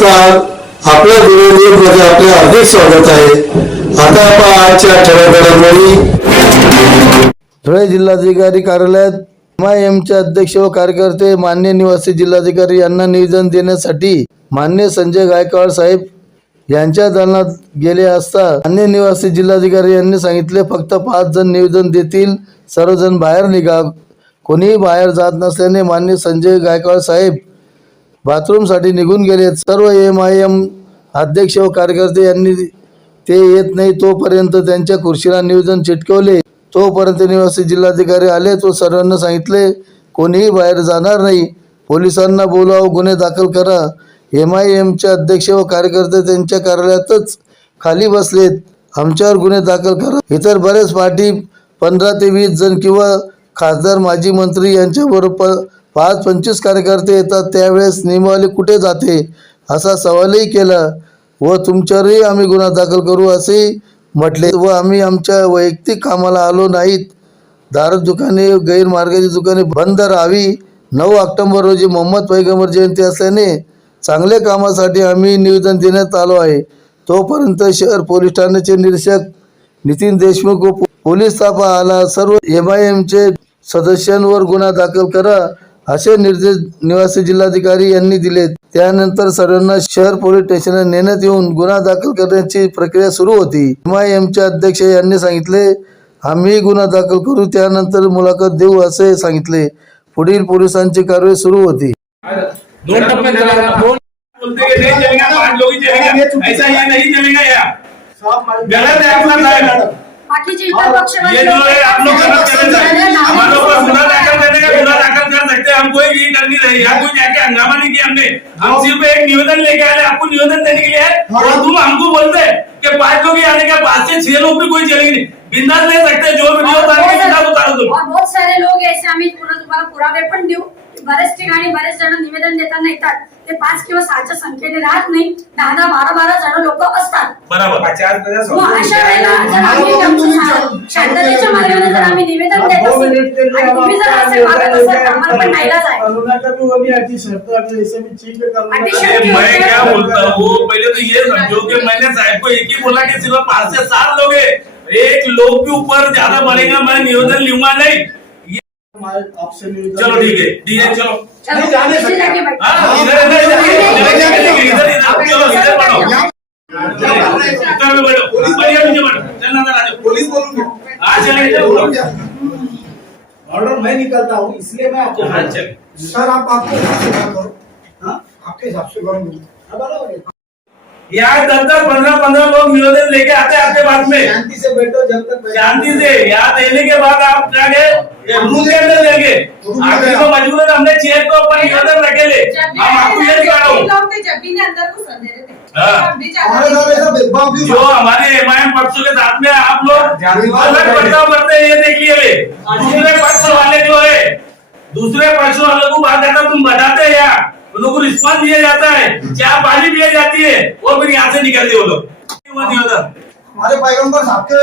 नमस्कार. आपल्या गुरुदेवमध्ये म्हणजे आपले हार्दिक स्वागत आहे. आता आपण आजच्या ठळक घडामोडी धुळे जिल्हाधिकारी कार्यालयात एमआयएमचे अध्यक्ष व कार्यकर्ते मान्य निवासी जिल्हाधिकारी यांना निवेदन देण्यासाठी मान्य संजय गायकवाड साहेब यांच्या दालनात गेले असता अन्य निवासी जिल्हाधिकारी यांनी सांगितले फक्त पाच जण निवेदन देतील सर्वजण बाहेर निघा. कोणीही बाहेर जात नसल्याने मान्य संजय गायकवाड साहेब बाथरूमसाठी निघून गेले. सर्व एम आय एम अध्यक्ष व कार्यकर्ते यांनी ते येत नाही. तोपर्यंत त्यांच्या खुर्शीला नियोजन चिटकवले. तोपर्यंत निवासी जिल्हाधिकारी आले तो सर्वांना सांगितले कोणीही बाहेर जाणार नाही. पोलिसांना बोलावं गुन्हे दाखल करा. एम आय एमचे अध्यक्ष व कार्यकर्ते त्यांच्या कार्यालयातच खाली बसलेत. आमच्यावर गुन्हे दाखल करा. इतर बरेच पार्टी पंधरा ते वीस जण किंवा खासदार माजी मंत्री यांच्याबरोबर पाच पंचवीस कार्यकर्ते येतात त्यावेळेस नियमावली कुठे जाते? असा सवालही केला. व तुमच्यावरही आम्ही गुन्हा दाखल करू असे म्हटले व आम्ही आमच्या वैयक्तिक कामाला आलो नाहीत. दारू दुकाने गैरमार्गाची दुकाने बंद राहावी. नऊ ऑक्टोबर रोजी मोहम्मद पैगंबर जयंती असल्याने चांगल्या कामासाठी आम्ही निवेदन देण्यात आलो आहे. तोपर्यंत शहर पोलीस ठाण्याचे निरीक्षक नितीन देशमुख व पोलीस ताफा आला. सर्व एम आय एमचे सदस्यांवर गुन्हा दाखल करा. असे निर्देश निवासी जिल्हाधिकारी यांनी दिले. त्यानंतर सर्वांना शहर पोलीस स्टेशनला नेण्यात येऊन गुन्हा दाखल करण्याची प्रक्रिया सुरू होती. एम आय एमचे अध्यक्ष यांनी सांगितले आम्ही गुन्हा दाखल करू त्यानंतर मुलाखत देऊ असे सांगितले. पुढील पोलिसांची कारवाई सुरू होती. बाकीचे इतर पक्ष है कर रहे हैं कर सकते हैं हम कोई ये करनी नहीं यहाँ कोई जाके हंगामा नहीं किया हमने हम सिर्फ एक निवेदन लेके आए हैं, आपको निवेदन देने के लिए है और तुम हमको बोलते हैं कि पांच लोग ही आने का पांच से छह लोग भी कोई चलेंगे नहीं बिंदास ले सकते हैं, जो वीडियो उतारो तुम और बहुत सारे लोग ऐसे आम्ही पुन्हा तुम्हाला पुरावे पण देऊ. बरेच ठिकाणी बरेच जण निवेदन देताना येतात. ते पाच किंवा सहाच्या संख्येने राहत नाही. दहा दहा बारा बारा जण लोक असतात. बराबर. मग अशा वेळेला जर आम्ही आमचं शा- शांततेच्या मार्गाने जर आम्ही निवेदन देत दो असेल मिनट के लिए आणि अब तुम्ही जर आपका असे वागत निवेदन असाल तर आम्हाला पण नाईलाज आहे. करुणा का भी करुणा का- अरे मैं क्या बोलता? हूँ पहले तो ये समझो कि मैंने साहब को एक ही बोला कि सिर्फ पांच से सात लोग हैं एक लोग के ऊपर ज्यादा बढ़ेगा मैं निवेदन लूंगा नहीं. आपसे चलो ठीक है ठीक है। चलो। जाने. हाँ हाँ। ऑर्डर मैं निकलता हूँ इसलिए मैं आपको हाँ चल। सर आप आपके हिसाब से करो। हाँ? आपके हिसाब से है। यहाँ दस दस पंद्रह पंद्रह लोग निवेदन लेके आते हैं आपके पास में। शांति से बैठो जब तक शांति से। यहाँ देने के बाद आप क्या गए रूम के अंदर लेंगे आखिर को मजबूर है हमने चेयर को ऊपर निवेदन रखे ले। हम आपको ये दिखा रहा हूँ। हाँ। हमारे एम आई एम जो पक्षों के साथ में आप लोग अलग बर्ताव करते हैं ये देख लिए दूसरे पक्ष वाले जो है दूसरे पक्ष वालों को बात जाता तुम बताते हैं यहाँ उन लोगों को रिस्पॉन्स दिया जाता है चाय पानी पिए जाती है और फिर यहाँ से निकलते वो लोग। क्यों हमारे पैगंबर साहब के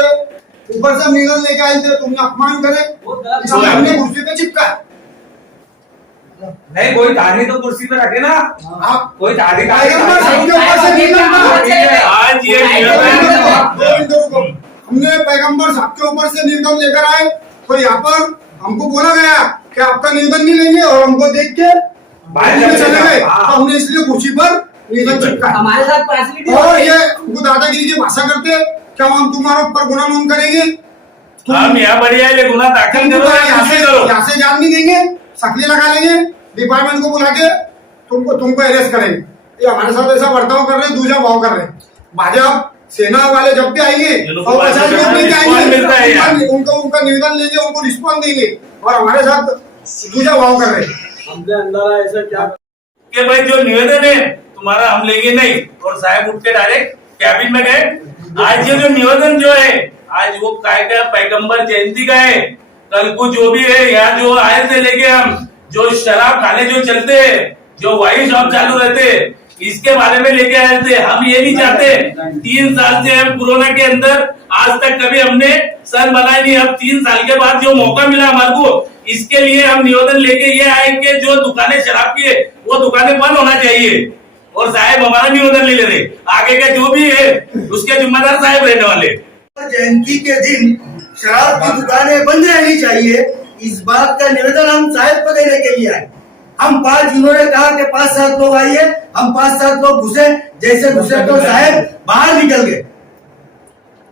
ऊपर से निगल लेके आए थे तुमने अपमान करे हमने कुर्सी पे चिपका नहीं कोई धारी तो कुर्सी पे रखे ना। आप कोई निगल आज ये। हमने पैगंबर साहब के ऊपर से निवेदन लेकर आए तो यहाँ पर हमको बोला गया कि आपका निवेदन नहीं लेंगे और हमको देख के चले गए। हाँ। तो हमने इसलिए कुर्सी पर चिपका हमारे साथ फैसिलिटी और ये दादागिरी की भाषा करते क्या हम तुम्हारे ऊपर गुना नोंद करेंगे? हम यहाँ बढ़िया ये गुना दाखिल करो यहाँ से करो। यहाँ से जान नहीं देंगे सकली लगा लेंगे डिपार्टमेंट को बुला के तुमको तुमको अरेस्ट करेंगे। ये हमारे साथ ऐसा बर्ताव कर रहे हैं दूसरा भाव कर रहे हैं। भाजपा सेना वाले जब भी आएँगे और है यार। आएँगे उनका उनका निवेदन लेंगे उनको रिस्पॉन्स देंगे और हमारे साथ दूसरा भाव कर रहे हैं। कि भाई जो निवेदन है, तुम्हारा हम लेंगे नहीं। और साहब उठ के डायरेक्ट कैबिन में गए। आज ये जो निवेदन जो है, आज वो काय का पैगंबर जयंती का है। कल को जो भी है, यहाँ जो आए थे लेके हम, जो शराब खाने जो चलते हैं, जो वाइन शॉप चालू रहते इसके बारे में लेके आए थे। हम ये नहीं चाहते, तीन साल से हम कोरोना के अंदर, आज तक कभी हमने सर बनाए नहीं, अब तीन साल के बाद जो मौका मिला हमारे को इसके लिए हम निवेदन लेके ये आए कि जो दुकानें शराब की है, वो दुकानें बंद होना चाहिए। और साहब हमारा निवेदन ले ले रहे। आगे का जो भी है, उसके जिम्मेदार साहब रहने वाले। जयंती के दिन शराब की दुकानें बंद रहनी चाहिए। इस बात का निवेदन हम साहेब को देने के लिए आए। हम पाँच इन्होंने कहा कि पाँच सात लोग आइए, हम पाँच सात लोग घुसे। जैसे घुसे तो साहेब बाहर निकल गए।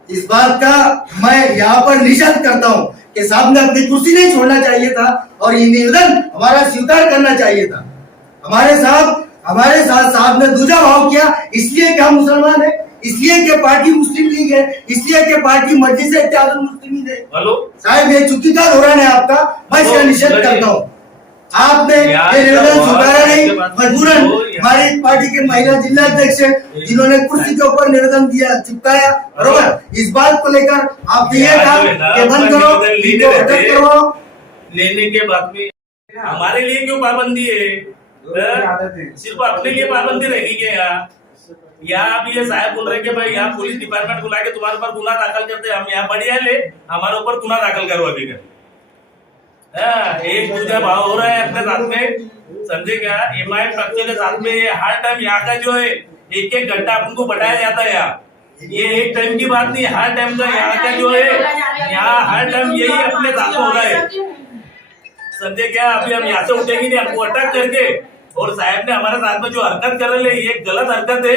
इस बात का मैं यहाँ पर निषेध करता हूँ। कि साहब ने अपनी कुर्सी नहीं छोड़ना चाहिए था और ये निवेदन हमारा स्वीकार करना चाहिए था। हमारे साथ हमारे साथ साहब ने दूजा भाव किया इसलिए कि हम मुसलमान है इसलिए कि पार्टी मुस्लिम लीग है इसलिए कि पार्टी मस्जिद से मुस्लिम है। हेलो? साहब ये चुकी का धोरण है आपका मैं इसका निषेध करता हूँ। आपने ये निवेदन स्वीकारा नहीं। मजबूरन हमारी पार्टी के महिला जिला अध्यक्ष है जिन्होंने कुर्सी के ऊपर निवेदन दिया चिपकाया बरोबर? इस बात को लेकर आपने ये यार, कहा है ना, कि बंद करो इनको अटक करवाओ। लेने के बाद में हमारे लिए क्यों पाबंदी है? सिर्फ़ अपने लिए पाबंदी रहेगी क्या यहाँ यहाँ आप ये साहब बोल रहे हैं कि भाई यहाँ पुलिस डिपार्टमेंट बुला के तुम्हारे ऊपर गुना दाखिल करते हैं? हम यहाँ बढ़िया ले। हमारे ऊपर गुना दाखिल करो अभी का हाँ, एक भाव हो रहा है अपने साथ में, समझे क्या? एम आई पक्ष के साथ में हर टाइम यहाँ का जो है एक एक घंटा अपन को बढ़ाया जाता है यहाँ। ये एक टाइम की बात नहीं, हर टाइम का यहाँ का जो है, यहाँ हर टाइम यही अपने साथ में हो रहा है। समझे क्या? अभी हम यहाँ से उठेंगे नहीं आपको अटक करके, और साहब ने हमारे साथ में जो हरकत कर रहे ये गलत हरकत है।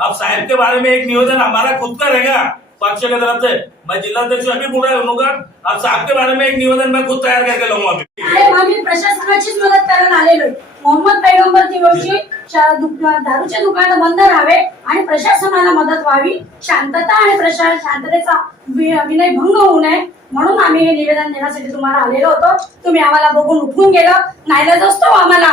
अब साहब के बारे में एक निवेदन हमारा खुद का रहेगा। पक्ष की तरफ से मैं जिला अध्यक्ष अभी बोल रहा हूँ साहब के बारे में एक निवेदन मैं खुद तैयार करके लूंगा अभी आम्ही प्रशासनाचीच मदत करायला आलेलो मोहम्मद पैगंबर दिवशी दारूचे दुकान बंद राहावे आणि प्रशासनाला मदत व्हावी. शांतता आणि प्रशार शांततेचा विनय भंग होऊ नये म्हणून आम्ही हे निवेदन देण्यासाठी तुम्हाला आलेलो होतो. तुम्ही आम्हाला बघून उठून गेलं. नाईलाज असतो आम्हाला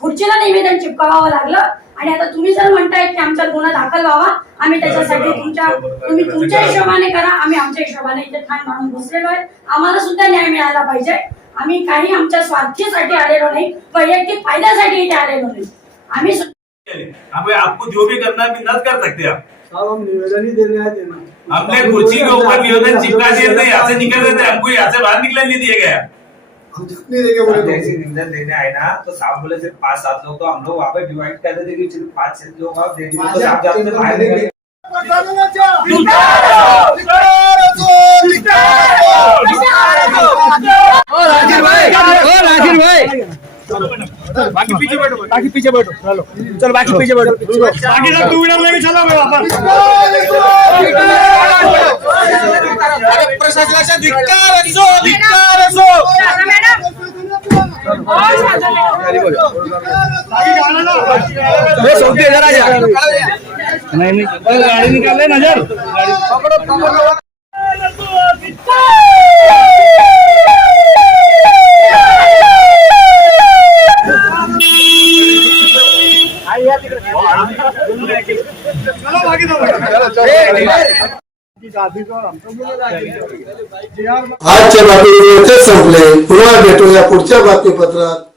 खुर्चीला निवेदन चिपकावावं लागलं. आणि आता तुम्ही जर म्हणताय की आमचा गुन्हा दाखल व्हावा आम्ही त्याच्यासाठी तुमच्या तुम्ही तुमच्या हिशोबाने करा आम्ही आमच्या हिशोबाने इथे ठाण मानून बसलेलो आहे. आम्हाला सुद्धा न्याय मिळाला पाहिजे. आम्ही काही आमच्या स्वार्थीसाठी आलेलो नाही वैयक्तिक फायद्यासाठी इथे आलेलो नाही. आम्ही आपको जो भी करना है बिंदास कर सकते हैं आप। साहब हम निवेदन ही देने आए थे ना। हमने कुर्सी के ऊपर निवेदन चिपका दिए थे यहाँ से निकल रहे थे हमको यहाँ से बाहर निकलने नहीं दिया गया हम जितने देंगे बोले तो। जैसे देने आए ना तो साहब बोले सिर्फ़ पाँच सात लोग तो हम लोग वहाँ पे डिवाइड कर देते कि सिर्फ़ पाँच छह लोग आप दे दीजिए तो साहब जाते थे बाहर निकल बाकी पीछे बैठो बाकी पीछे बैठो चलो चलो बाकी पीछे बैठो बाकी सब टू व्हीलर लेके चलो मैं वापस प्रशासनाचा धिक्कार असो धिक्कार असो सोडते जरा नहीं नहीं गाड़ी निकाल ले नजर आजच्या बातमीपत्र संपले. पुन्हा भेटूया पुढच्या बातमीपत्रात.